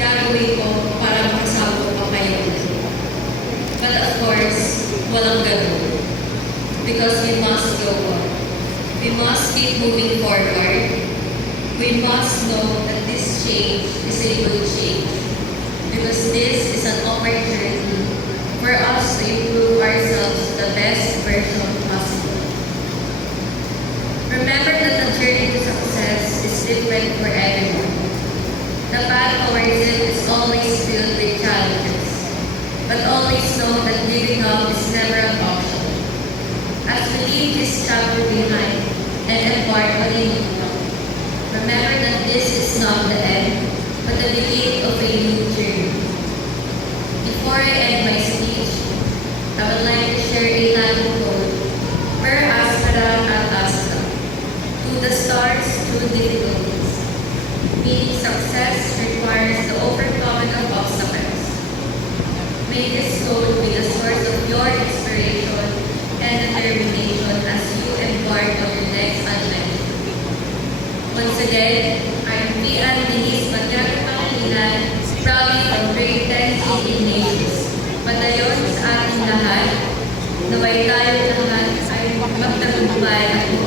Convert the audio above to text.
gagawin ko para makasama pa kayo. But of course, walang ganun. Because we must go on. We must keep moving forward. We must know that this change is a good change. Because this is an opportunity for us to improve ourselves to the best version possible. Remember that the journey to success is different for everyone. The path towards it is always filled with challenges. But always know that giving up is never an option. As we leave this chapter behind and embark on a new one, remember that this is not the end, but the beginning of a new journey. Before I end my speech, I would like to share a Latin quote, Per aspera ad astra, to the stars through difficulties, meaning success requires the overcoming of obstacles. May this quote be the source of your inspiration and determination as you embark on your next adventure. Once again, I'm Pian Denise Pangilinan, proudly from grade 10 Ignatius. Padayon sa ating lahat, naway tayo lahat ay magtagumpay at